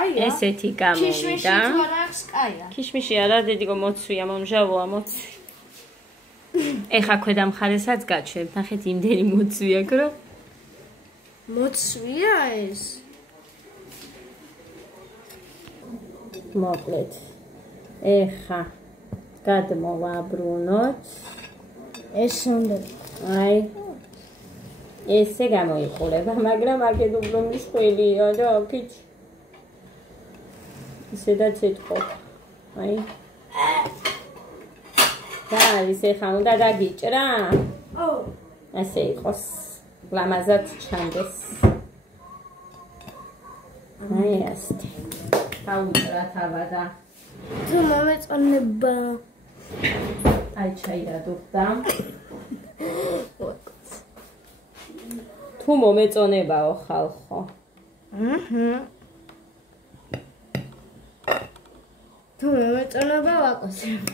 კაია. ესეთი გამოვიდა. ქიშმიში თუ არა აქვს კაია. ქიშმიში არა, დედიკო მოცვია, მომჟავოა მოცვი. ეხა ქვედა მხარესაც გაჩვენებ, ნახეთ იმდენი მოცვი აქვს, რომ მოცვია ეს? მოკლედ. ეხა გადმოვაბრუნოთ. ეს უნდა. აი. ესე გამოიყურება, მაგრამ აქეთ უფრო მსხვილია და აქეთ ისედაც ეთქო. აი. და ის ეხა უნდა დაგიჭრა? ო. ასე იყოს. ლამაზად ჩანდეს. აი ასე. დაუჭრა თავა და თუ მომეწონება. აი ჩაირადობდა. თუ მომეწონებაო ხალხო. თუ მომეწონება ვაკოცებ.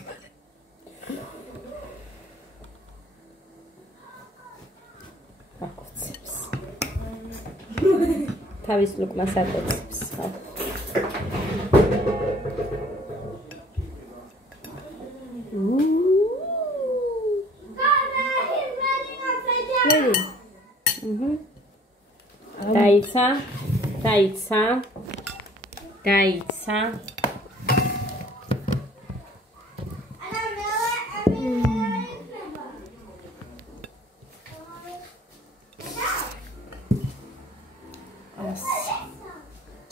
აკოცებს. თავის ლუკმას აკოცებს. დაიცა.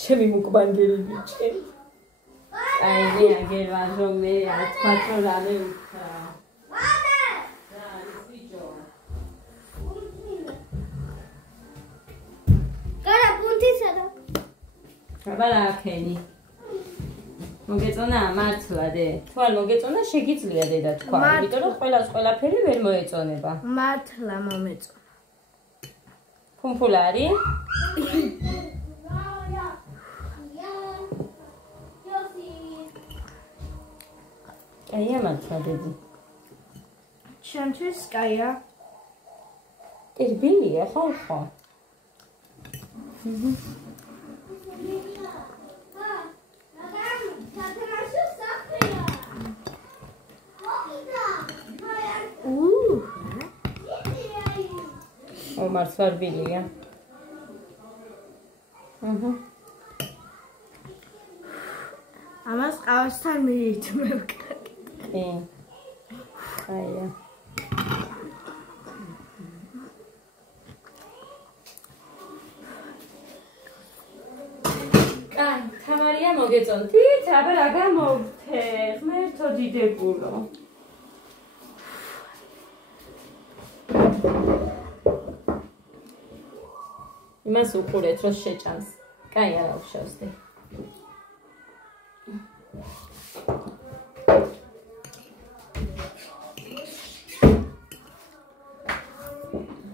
ჩემი მუკბანგერი ბიჭი. აი მე აგერვარ რომ მე ათქვათ რომ რამე უთხრა. აბა რა აქენი. მოგეწონა მართლა დე. თუ არ მოგეწონა შეგიძლია დედა თქვა, იმიტომ რომ ყველას ყველაფერი ვერ მოეწონება. მართლა მომეწონა. ფუმფულა არის? კაია მართლა დედი. ჩემთვის კაია. ტერბილია ხო? მარცვარბილია. ამას ყავასთან მიიტმევ კარგი. კი. აია. კაი, თამარია მოგეწონთით, აბა რა გამოვთე, ღმერთო დიდებულო. იმას უყურეთ, რომ შეჭამს. კაი, არა უშავსდი.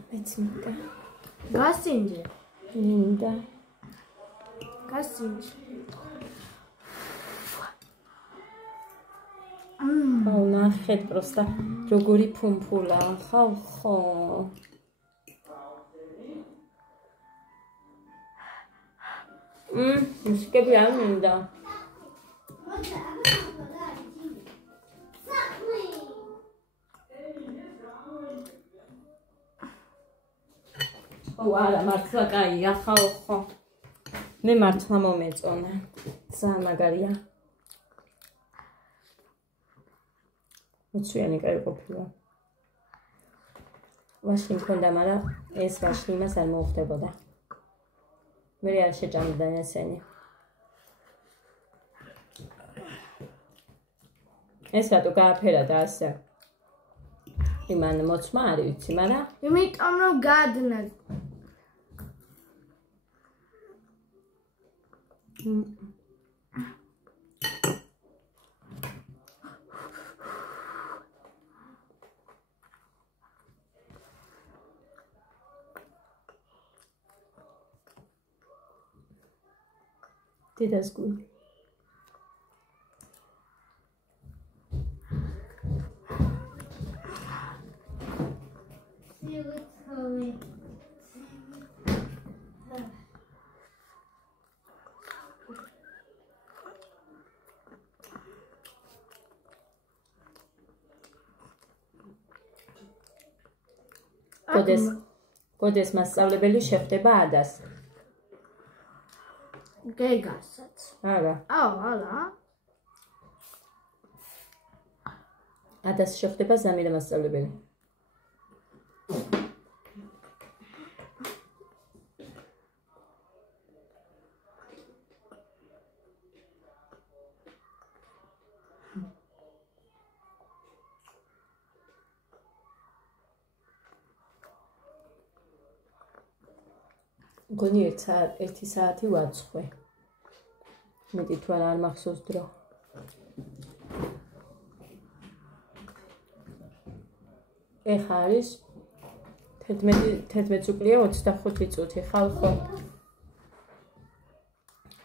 მეც მინდა. გასინჯე. მინდა. გასინჯე. აუ ნახეთ პროსტა როგორი ფუმფულა ხალხო. მუსიკები არ მინდა. ო არა მართლა კაია ხალხო. მე მართლა მომეწონა. ძალიან მაგარია. მოცვიანი კაი ყოფილა. ვაში მქონდა, მაგრამ ეს ვაში იმას არ მოუხდებოდა. მე არ შეჭამდა ესენი. ეს რატო გააფერა და ასე? იმან მოცმა არ ვიცი, მაგრამ იმიტომ რომ გადნა. That's good. გოდეს მასწავლებელი შეხვდება ადას. გეგასაც. არა. ალა. ადას შეხვდება ზამირა მასწავლებელი. გონი 1 საათი ვაცხვე. მეტი თუ არ მახსოვს დრო. ეხა არის 11 წუთია 25 წუთი ხალხო.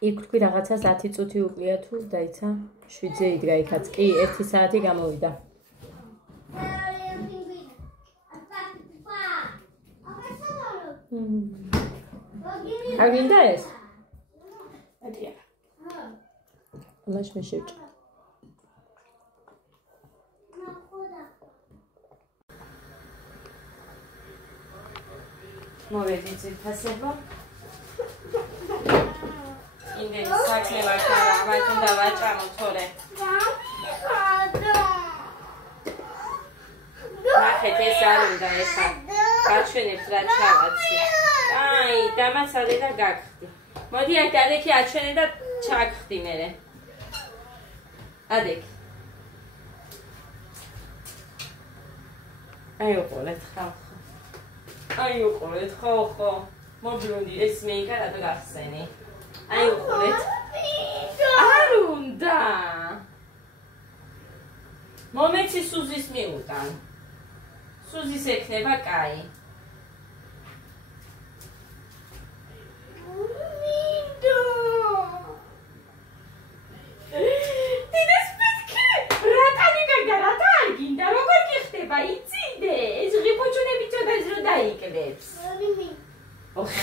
იქ თქვი რაღაცას 10 წუთი უკლია თუ დაიცა 7-ზე იდგა იქაც. კი 1 საათი გამოვიდა. არ გინდა ეს? ადია. მაშ მე შევჭ. მოვედით ძირფასება. იმდენი საქმე ვარ, ამათ უნდა ვაჭამო თორე. ნახეთ ეს არ უნდა ეხა. გაჩვენებთ რა ჩავაცი. აი, დამაცადე და გაგხდი. მოდი აი დადექი აჩვენე და ჩაგხდი მერე. ადექი. აი უყურეთ ხალხო. აი უყურეთ ხო. მობრუნდი ეს მეიკა რატო გახსენი? აი უყურეთ. არ უნდა. მომეცი სუზის მიუტან. სუზის ექნება კაი.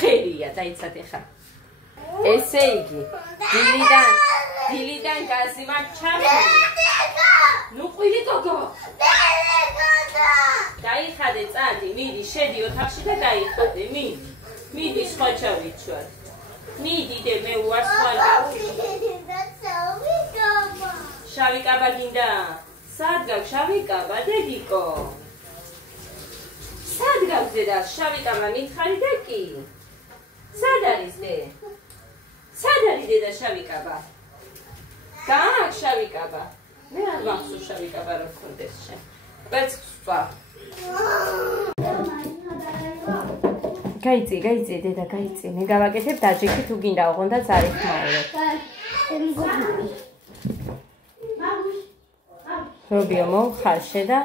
ხერია დაიცათ ეხა. ესე იგი, დილიდან გაზი მაგ ჩამოვიდა. ნუ ყვილი გოგო. დაიხადე წადი, მიდი, შედი ოთახში და დაიხადე, მიდი სხვა ჩავიჩვარ. მიდიდე მე უარს ხვალ. შავი კაბა გინდა? სად გაქვს შავი კაბა, დედიკო? სად გაქვს დედა შავი კაბა მითხარი და კი? სად არის დედა შავი კაბა? გაქვს შავი კაბა? მე არ მახსოვს შავი კაბა რა გქონდეს შენ. კვეცხვა. გაიწი დედა გაიწი. მე გავაკეთებ დაჯექი თუ გინდა ოღონდაც არ იხმაურებ. რობიო მოვხარშე და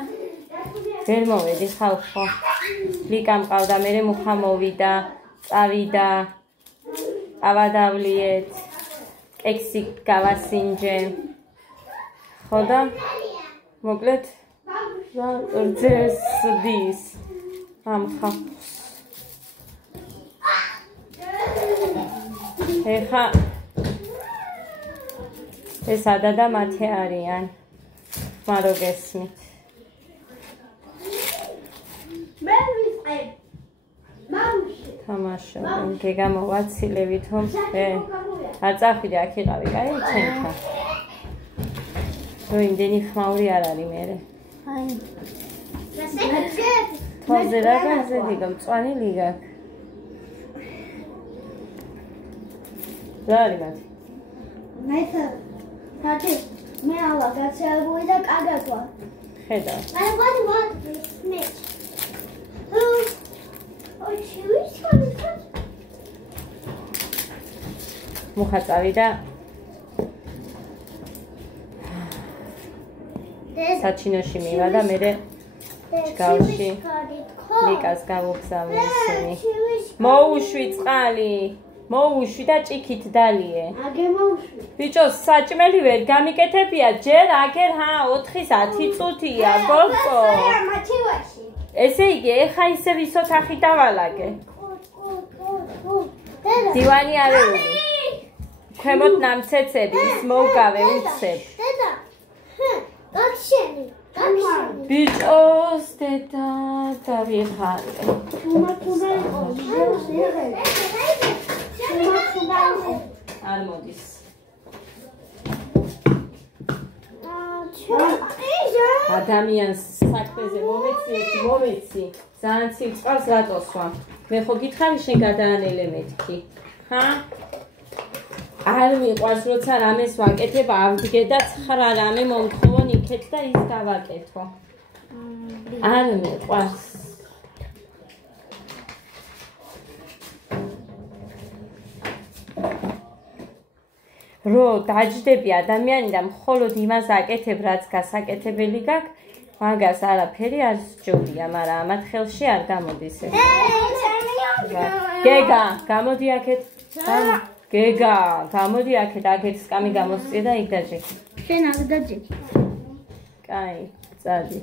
ვერ მოვედი ხალხო. ლიკა მყავდა, მერე მუხა მოვიდა, წავიდა, ავადავლიეთ, კექსი გავასინჯე. ხო და მოკლედ რძესდის ამ ხალხს. ეხა ეს ადა და მათე არიან. მარო გესმით. თამაშო, გეგა მოვაცილებით რომ არ წახვიდე აქ იყავი, კაი, ჩემთან. რო იმდენი ხმაური არ არის მერე. აი. თვალზე რა გაზედი, მწვანე ლიგა. რა არის მათი? თათი, მე ალა გაცელებული და კაგაკვა. ხედა. I want this snitch. Oh, which one is that? მუხა წავიდა. საჩინოში მივა და მერე ჯგავში ლიკას გავუგზავნე ისინი. მოუშვი წყალი. მოუშვი და ჭიქით დალიე. აგე მოუშვი. ბიჭო, საჭმელი ვერ გამიკეთებია, ჯერ აგერ 4-10 წუთია, გოგო. მათივაში. ესე იგი, ეხა ისე ვის ოთახი დავალაგე. დივანი არეული. ქვემოთ ნამცეცები, ის მოვგავე უცებ. დედა. გაქშენი. ბიჭოს დედა დავიღალე. არ მოდის. ადამიანს საქმეზე მომეცი. ძალიან ცივ წყალს რატოსვა. მე ხო გითხარი შენ გადაანელე მეთქი. ხა? არ მიყვარს როცა რამეს ვაკეთებ, ავდგე და 9 რამე მომთხოვონ იქეთ და ის გავაკეთო. არ მიყვარს. რო დაჯდები ადამიანი და მხოლოდ იმას აკეთებ, რაც გასაკეთებელი გაქვს, მაგას არაფერი არ სჯობია, მაგრამ ამათ ხელში არ გამოდის ეს. გეგა, გამოდი აქეთ. გეგა, გამოდი აქეთ, აქეთ სკამი გამოსწია და იქ დაჯექი. შენ აქ დაჯექი. კაი, წადი.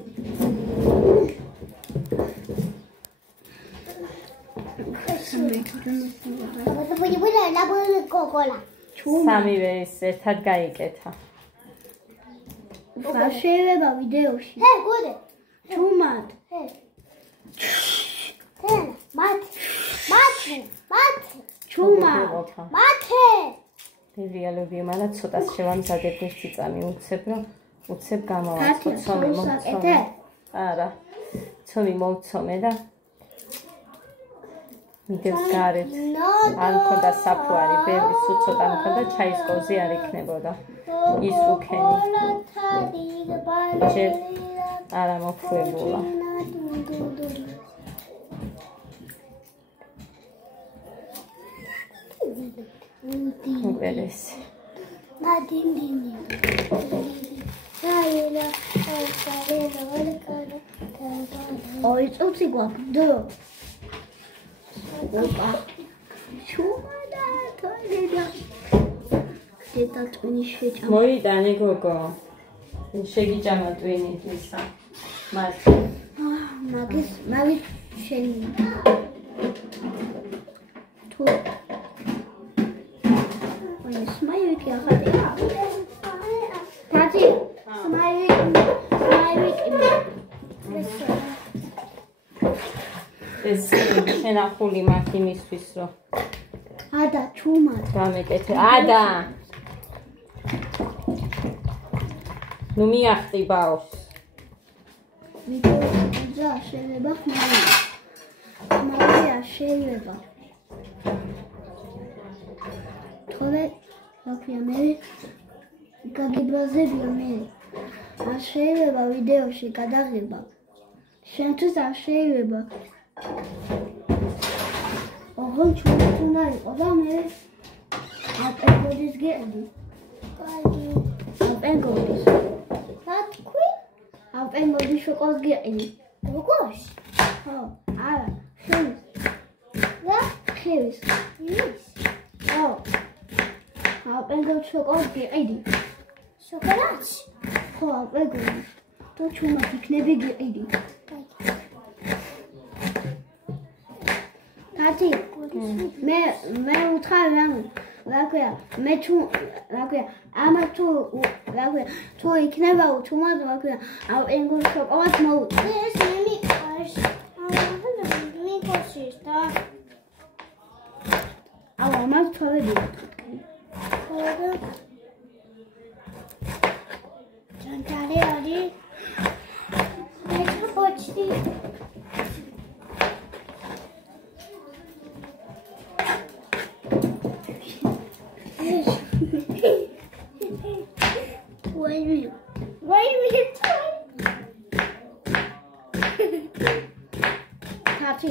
სამივე ის ერთად გაიკეთა. შეიძლება ვიდეოში. ჰე, გოდე. ჩუმად. ჰე. მათე. ჩუმად. მათე. რეალობია, მაგრამ ცოტას შევამზადებ ერთი წამი უცებ გამოვაწყო ცომი მოვცომე. არა. ცომი მოვცომე და მიდევს გარეთ. არ მქონდა საფუარი, ბევრი სულ ცოტა მქონდა, ჩაის კოვზი არ იქნებოდა. ის უქენი. ჯერ არა მოფუებულა. უპერესი. ოი, წუთი გვაქვს. Opa. Chumada, toilet. Deta twini შეჭამ. მოიტანე გოგო. შეგიჭამა twini ისა. მას. მაგის შენ. თუ. ოი, სმაილიკი ახალი. თათი. სმაილიკი. ეს შენახული მაქვს იმისთვის, რომ ადა ჩუმად გამეკეთე. ადა. ნუ მიახტი ბაოს. ვიდეო შეიძლება ხმარია შეიძლება. თორე როქია მე გაგიბრაზებია მე. არ შეიძლება ვიდეოში გადაღება. შენთვის არ შეიძლება. ოღონ ჩუმად იყო და მე აპენგოდის გედი. კარგი. აპენგოდის. თქვი? აპენგოდის შოკოს გედი. როგორ? ხო, არა, ხელის. და ხელის. ის. ხო. აპენგოდის შოკოს გედი. შოკოლადში? ხო, აპენგოდის. და ჩუმად იქნები გედი. Tati, me utkar rakuya, me chu rakuya, ama chu rakuya, chu ikneba chumad rakuya, au engo shokolat mo. Yes, me kash. Me kashish ta. Au ama chole di. Chole. Chantare ari. Mecha pochdi. Why you Tati,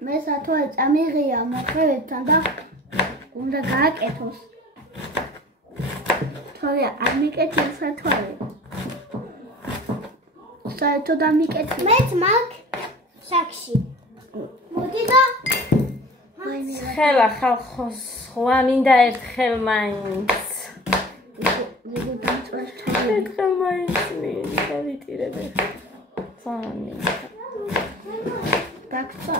მე სათვალე წამიღია მოხევებთან და უნდა გააკეთოს. თორე არ მიკეთე სათვალე. საერთოდ არ მიკეთე. მეც მაგ შაქში. მოდი და ხელა ხალხოს სხვა მინდა ერთხელ მაინც. ერთხელ მაინც მინდა ვიტირებე. ძალიან მინდა. გაქცა.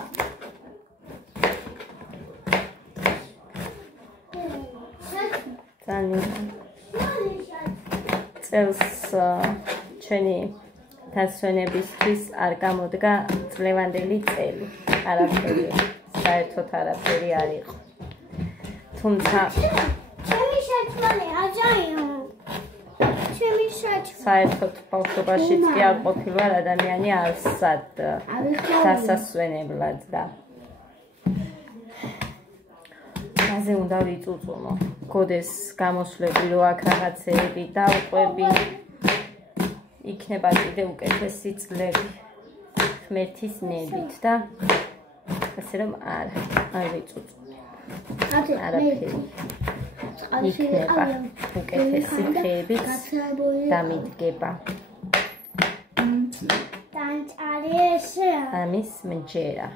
ძალიან წელს ჩვენი დასვენებისთვის არ გამოდგა წლევანდელი წელი. არაფერი, საერთოდ არაფერი არ იყო. თუმცა ჩემი საჭმელი აჯაიო. ჩემი საჭმელი. საერთოდ ბავშვობაშიც კი არ ყოფილა ადამიანი არსად დასასვენებლად დააზე უნდა ვიწუწუნო. გოდეს გამოსვლები რო აქ რაღაცეები დავყვები. იქნება კიდე უკეთესი წლები. ღმერთის ნებით და ასე რომ არ ვიწუწუნე. არაფერი. იქნება უკეთესი დღეებიც დამიდგება. ამის მჯერა.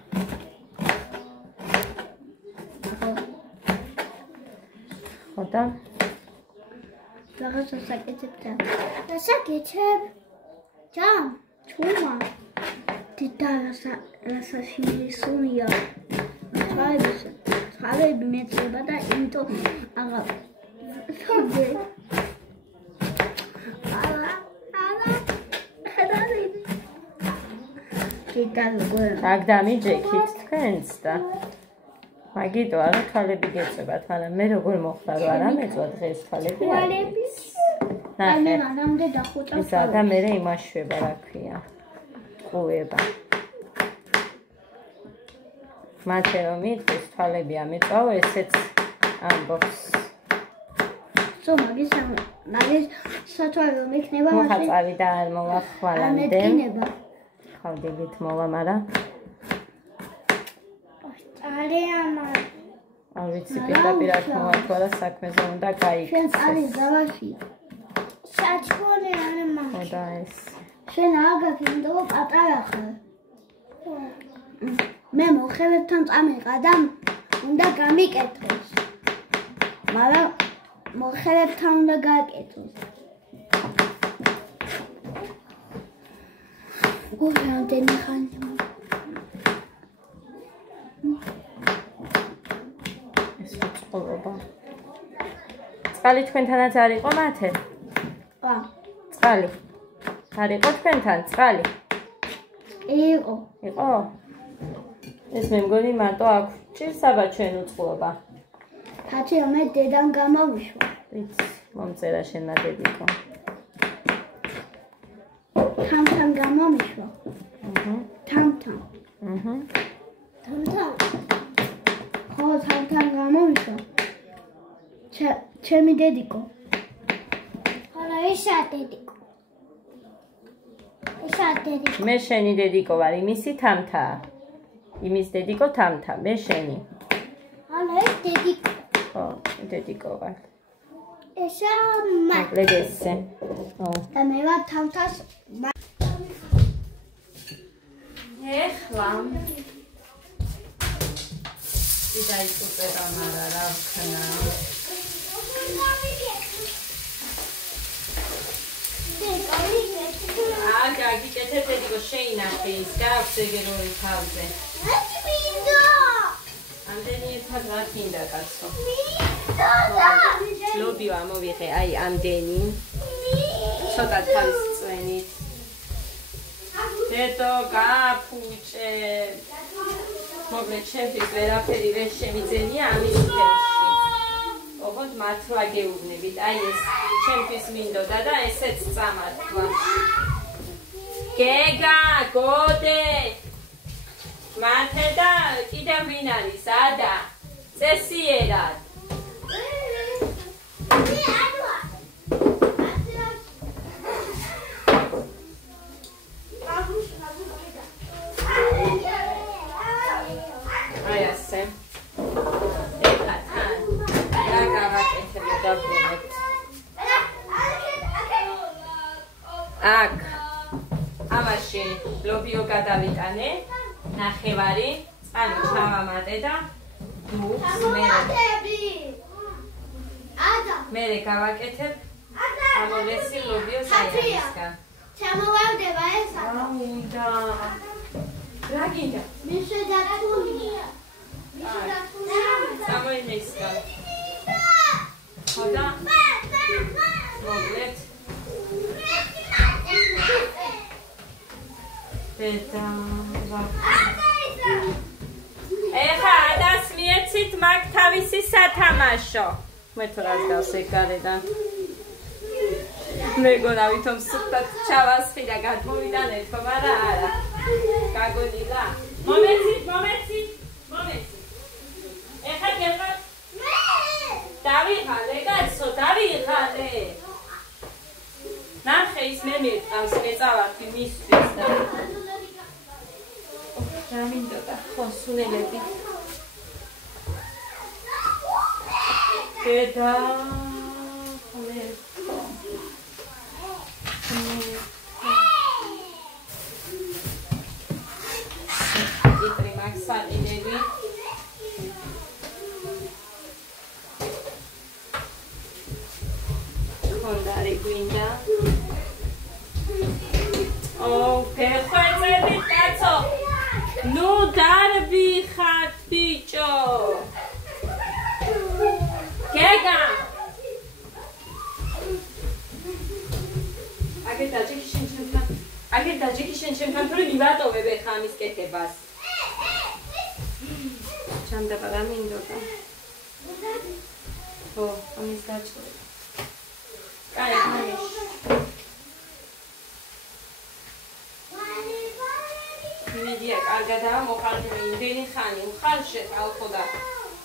ხოდა რაღაცა საკეთებდა. საკეთებ. ჯამ, ჩუმა. დიდა რასაც მისულია. ხალები მეწება და იმიტომ აღა. ხოდე. აქ დამიჯექით თქვენც და მაგიტო არა თვალები გეწებათ, მაგრამ მე როგორ მოხდა რომ არ ამეწვა დღეს თვალები? ნახე. მანამდე დახუჭა. ისა და მე იმაშვება რა ქვია. ყუება. მათე რომ მიწვის თვალები ამეწვავ, ესეც ამბობს. მაგის სათვალე რომ იქნება მოხაწავი და არ მოვახვალამდე. ხავდებით მოვა, მაგრამ არ ვიცი პირდაპირ მოვათვალა საქმეზე უნდა გაიქცეს. შენ არის ზავაში. საჭმელი არ მაქვს. ხოდა ეს. შენ აგაკ იმდო პატარა ხარ. მე მოხელებთან წამიყა და უნდა გამიკეთოს. მაგრამ მოხელებთან უნდა გააკეთოს. რამდენი ხანი ეს უწყლობა. წყალი თქვენთანაც არ იყო მათე? ყა. წყალი. არ იყო თქვენთან წყალი? იყო. იყო? ეს მე მგონი მარტო აქ ჭირსაბა ჩვენ უწყლობა. კაცი მე დედამ გამოვიშვა. ვიცი, მომწერა შენმა დედიკო. თამთან გამომიშვა. თამთან. თამთან. ხო, თამთან გამომიშვა. ჩემი დედიკო. არა, ისა დედიკო. ისა დედიკო. მე შენი დედიკო ვარ, იმისი თამთა. იმის დედიკო თამთა, მე შენი. არა, ეს დედიკო. ხო, დედიკო ვარ. ესა მაგ. ლეგესე. ხო. და მე ვარ თამთას. ეხლა იდაიწუწერა მარა რა ვქნა. გაგიკეთებ დედიკო შეინახე ის გაქვს ეგ როი თავზე. ამდენი ერთად რა გინდა კაცო? ლობი ამოვიღე აი ამდენი. ცოტა თავის წვენით. დედო გაფუჭე. მოკლედ ჩემთვის ვერაფერი ვერ შემიძენია ამის ხელში. ოღონდ მართლა გეუბნებით, აი ეს ჩემთვის მინდოდა და ესეც წამართვა. გეგა, გოდე. მათე და კიდევ ვინ არის? ადა. წესიერად. აი ასე. ეხლა თან. რა გავაკეთებ და ვბრუნებთ. აქ. ამაში ლობიო გადავიტანე. ნახევარი, წყალი ჩავამატე და დუხს მერე გავაკეთებ ამოლესი ლობიო საიარისგან. ჩამოვარდება ესა. რა უნდა? რა გინდა? მისე დათულია. სამოინესკა. ხოდა მოკლედ დედა ეხა ადას მიეცით მაგ თავისი სათამაშო მე თუ რას გავს ეგ გარედან მეგონა ვითომ სუფთად ჩავასხი და გადმოვიდან ერთხო მაგრამ არა გაგონილა მომეცით ეხა გერღა დავიღალე კაცო დავიღალე ნახე ის მე მეტყავს მეწავარდი მისთვის და რა მინდოდა ხო სუნელები დედა იტრი მაქსაინები ხონდარი გვინდა ო ფეხები კაცო ნუ დარბიხარ ბიჭო გეგა აგერ დაჯექი შენ ჩემთან თორე მივატოვებ ეხა ამის კეთებას ჩამდება რა მინდოდა ო ამის დაჭრა კაი მანიშ მედია კარგადაა მოყალიბე იმდენი ხანი უხალშე ალხო და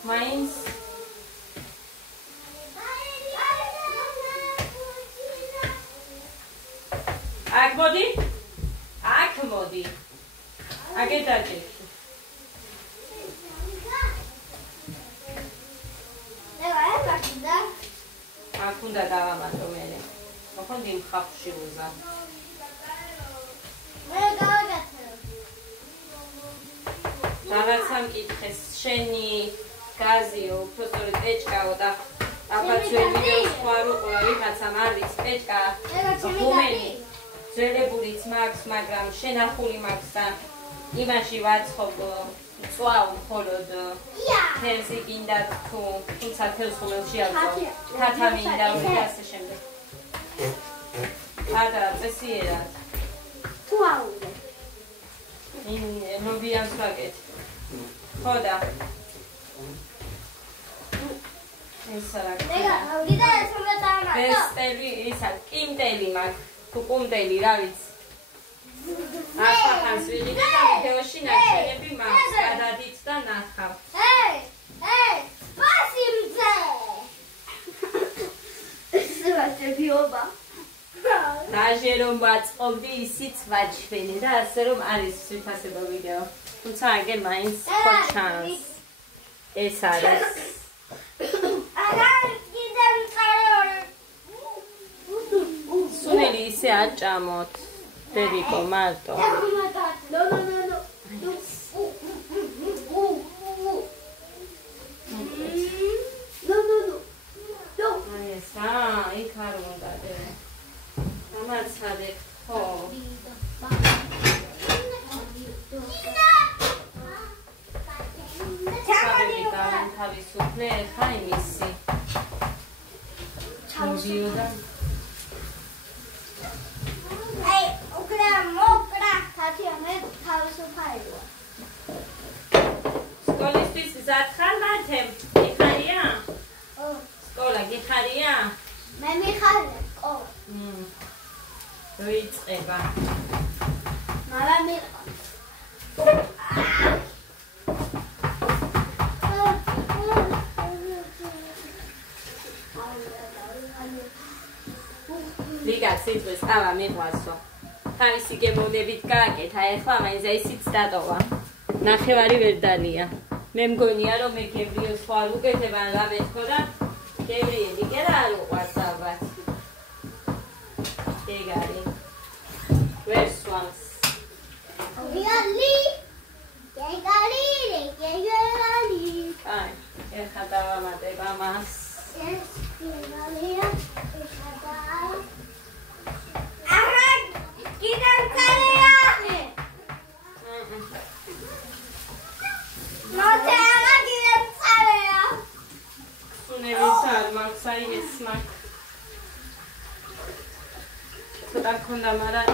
მაინც აქ მოდი აგერ დაჭექი აქ უნდა დავამატო მე მოხონდი მხაფში უზა რაღაცა მკითხეს შენი გაზიო უბრალოდ პეჭკაო და აბაცვენ ვიდეოს ხوارუყო ვიღაცამ არის პეჭკა გუმენი ძველებულიც მაქვს მაგრამ შენახული მაქვს და იმაში ვაცხობ წვავ მხოლოდ თევზი გინდა თუ თუმცა თევზ ხუმელში ავწევ თათა მინდა და ასე შემდეგ ადრა წესიერად თუ აუნდე ნობიანს ვაკეთ ხო და ეს რა ვესტელი ისა კიმტელი მაქვს თუ კუმტელი რა ვიცი ახლა ვიღიდა და ვიდეოში ნახევრები მაქვს გადადით და ნახავ პასიმზე ეს ვაჭებიობა დაჟე რომ ვაწყობდი ისიც ვაჩვენე და ასე რომ არის ვითასება ვიდეო თუმცა აგერ მაინც ხო ჩანს ეს არის სუნელი ისე არ ჭამოთ დედიკო მარტო ესა იქ არ უნდა დე დამაცადე ხო თავისუფლე ხა იმისი ჩავშიოდა აი უკრა მოკრა თათია მე თავისუფალია სკოლისთვის ზათხარ მათემ იხარია სკოლა გიხარია მე მიხარია სკოლა ვიწყება მაგრამ მიყვა ლიგაც სიტყვის ყავა მიყვასო თავისი გემოვნებით გააკეთა ეხლა მაინც ისიც დატოვა ნახევარი ვერ დალია მე მგონია რომ მე გებრიელს ხო არ უკეთებ ან რა მეთქო და გებრიელი კი რა არ უყვარს ალბათ ეგარი ვერ სვამს რეალი გეგალი აი ეხლა დავამატებ ამას ეს რეალია ცოტა ქონდა, მაგრამ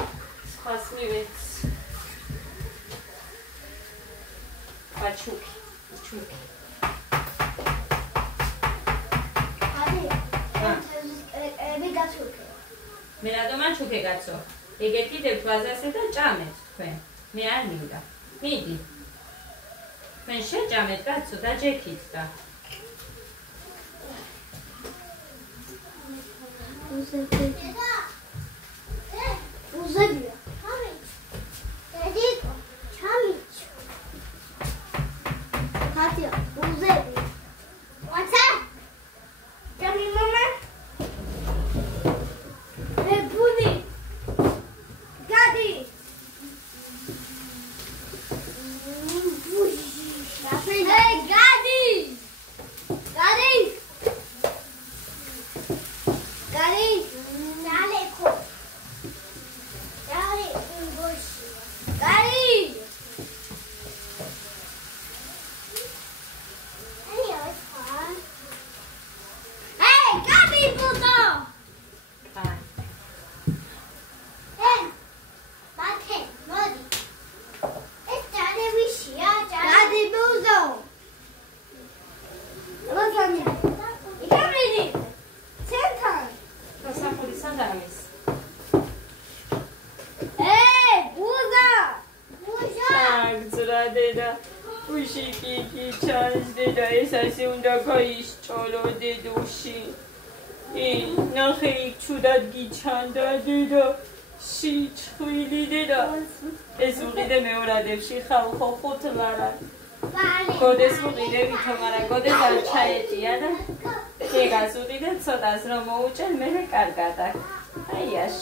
სხვას მივეც. Pachuki. Chuki. მე რატომ არ ჩუქე კაცო? ეგეთით ბაზარზე და ჭამეთ თქვენ. მე არ მინდა. მიდი. თქვენ შეჭამეთ კაცო და ჯექით და. უზებია. დედიკო, ჩამიჩ. კატია, უზებია. ვაცა? ჯამი მამა? ბუნი. გადი. Hey, Gadi! Gadi! Gadi! Dale, co. Dale, bush. Gadi! Hey, Gadi, puto! Hey, Mate, Modi. It's Daddy Wishia, Daddy Buzo. What's on you? You can't read it. Center. სასახური სანდამის. Hey, Buzo. Buzo. აგზრა დედა. უშიკიკი ჩანს დედა ეს ასე უნდა გაისჭოლო დედუში. ნახე იქ ჩუდად გიჩანდა დედა. შიჩხვილი დედა. ეს უყიდე მეორადებში ხალხო ხუთლარა. გოდეს უყიდე ვითომ არა გოდეს არ ჩაეტია და ეგას უყიდე ცოტას რომ მოუჭერ მე კარგად აქ. აიაშ.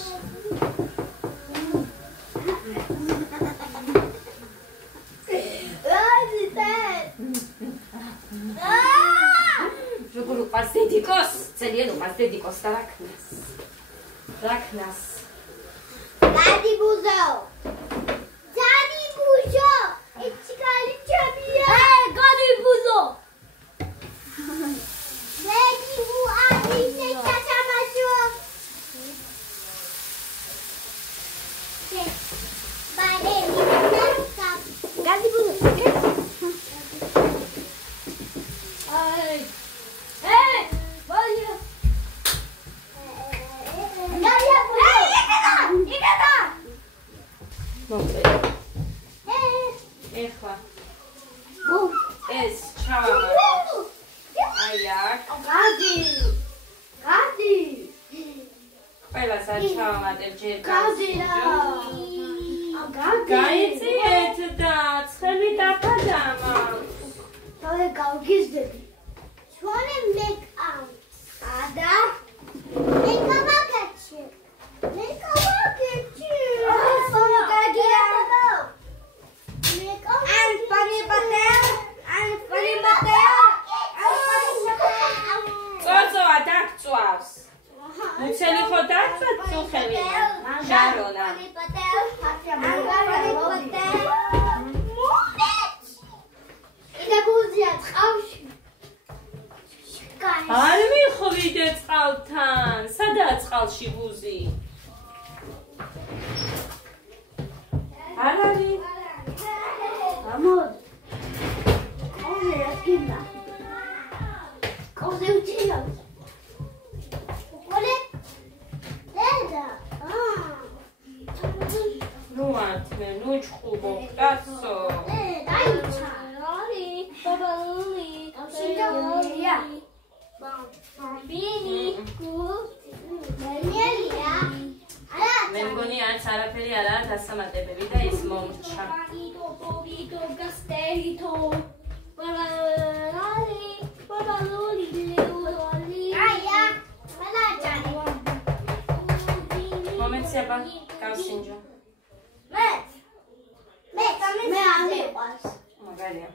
როგორ უყავს დედიკოს? ძალიან უყავს დედიკოს და რაკნას. რაკნას. Daddy Buzo. Daddy Buzo. It's Gadi Chabia. Hey, Gadi Buzo. Daddy Bu Adi se chachamacho. Bale, Gadi Buzo. Hey. Hey, Buzo. ეხლა ეს ჩავა აი აქ გადი ყველას არ ჩავამატებ ჯერ გაიციეთ და ცხელი დაფადამა თავი გავგიზდები ჩვენი მეკაუ ადა მეკავაკეთე წოწოა დაგწვავს მუცელი ხო დაგწვათ წუხელი ჟარონა არ მიხვიდე წყალთან სადაა წყალში ბუზი არ არის Amor. Come la schiena. Cosa ucciso? Quale? Eda. ნუ ათმე ნუ ჩხუბო კაცო Dai. Lori, babali. Sintonia. Bambini. Melia. მე მგონი არც არაფერი არ არის დასამატებები და ის მომრჩა მომეციაბა გავსინჯო მე არ მიყვარს მაგარია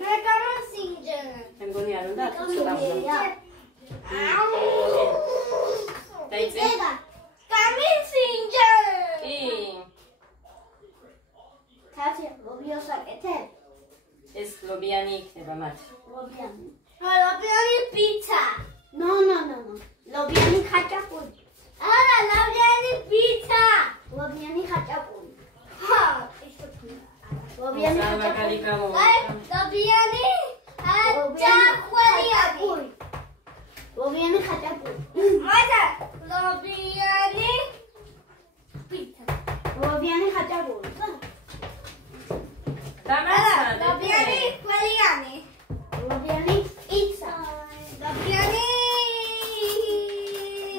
მე გამოსინჯე მე მგონი არ უნდა აწუხა დაიწე გამოსინჯე კი კაცი ლობიოსაკეთე ეს ლობიანი იქნება მათ ლობიანი ლობიანი პიცა no ლობიანი ხაჭაპური არა ლობიანი პიცა ლობიანი ხაჭაპური ჰა ის ლობიანი ხაჭაპური ლობიანი ხაჭაპური. მადა ლობიანი პიცა. ლობიანი ხაჭაპური. ლობიანი ყველიანი. ლობიანი პიცა. ლობიანი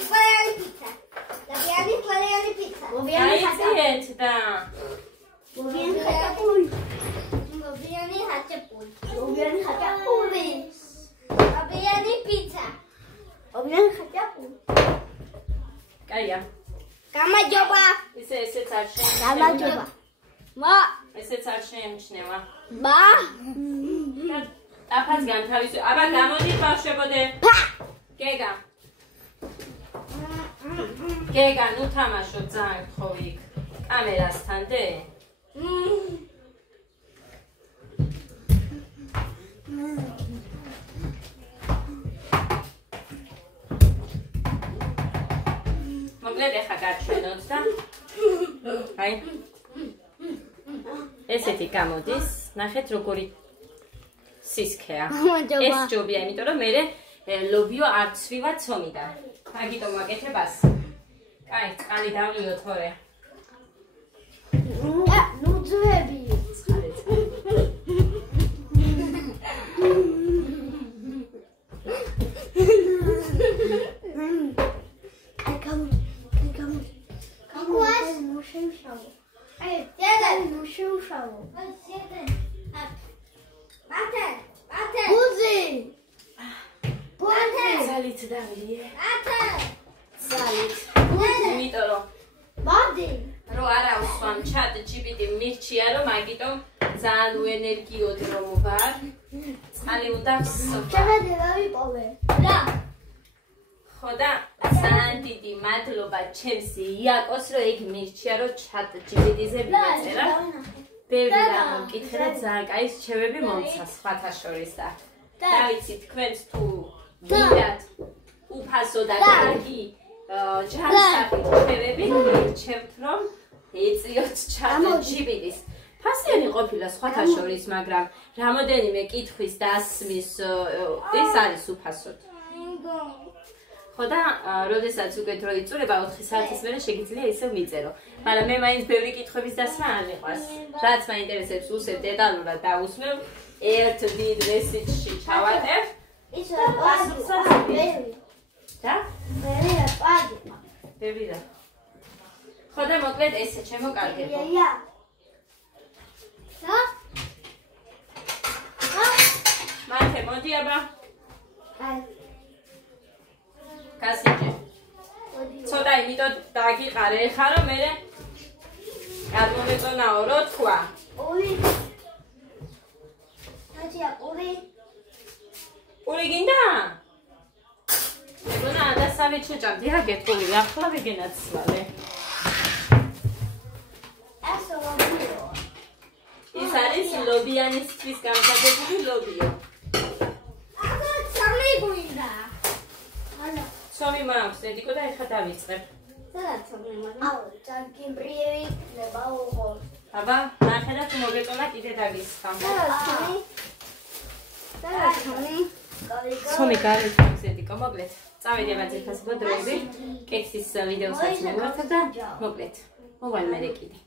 ყველიანი პიცა. ლობიანი ყველიანი პიცა. ლობიანი ხაჭაპური. აიწიეთ და ლობიანი ხაჭაპური. ლობიანი ხაჭაპური. ლობიანი ხაჭაპური. ლობიანი პიცა. ლობიანი ხაჭაპური. კაია. გამარჯობა. ესეც არ შეიმჩნევა. გამარჯობა. მა ესეც არ შეიმჩნევა. მა აფაც განთავისო. აბა გამოდით ბავშვებოდე. გეგა. გეგა, ნუ თამაშობ ძალიან გთხოვი იქ. კამერასთან დე. მოკლედ ეხა გაჩვენოთ და აი ესეთი გამოდის. ნახეთ როგორი სისქეა. ეს ჯობია, იმიტომ რომ მე ლობიო არ ცვივა ცომიდან. მაგიტომ ვაკეთებ ასე. კაი, წყალი დავლიოთ თორე. ნუ ძვები. ძალით დავლიე. ძალით. იმიტომ რომ რო არა უსვამ ჩატ GPT მირჩია რომ მაგიტომ ძალიან უენერგიოდ რომ ვარ. წყალი უნდა ვსვა. ხო და ძალიან დიდი მადლობა ჩემს იაკოს რომ ეგ მირჩია რომ ჩატ GPT-ზე ვიწერა. ბევრი რამ მკითხე და ძალიან კაი რჩევები მომცა სხვათა შორის და დავიცი თქვენს თუ ვიდათ უფასო და კარგი ჯანსაღი რჩევები მირჩევთ რომ ეწიოთ ჩატ GPT-ს. ფასიანი ყოფილა სხვათა შორის, მაგრამ რამოდენიმე კითხვის დასმის ეს არის უფასოდ. ხო და როდესაც უკვე დრო იწურება 4 საათის მერე შეგიძლია ისევ მიწერო. მაგრამ მე მაინც ბევრი კითხვების დასმა არ მიყვარს. რაც მაინტერესებს უსებ დეტალურად დავუსმევ, ერთ დიდ მესიჯში ჩავატებ. და? ბევრი რა. ხო და მოკლედ ესე ჩემო კარგებო. მართე მოდი აბა. კასიჯე. ცოტა იმიტომ დაგიყარე ხა რომ მე არ მომეწონაო რო თქვა. პური გინდა? მეგონა დასავლეთ შეჭამდი რა გეტყვი ახლა ვიგენაცვალე. ის არის ლობიანისთვის გამზადებული ლობიო. ცომი მაქვს დედიკო და ეხა დავიწყებ. აბა, ნახე და თუ მოგეწონა კიდე დაგისხამ. ცომი გარეთავს დედიკო, მოკლედ. წავედი აბა ძირფასება დროები. კექსის ვიდეოსაც მივაწერთ და მოკლედ. მოვალ მერე კიდე.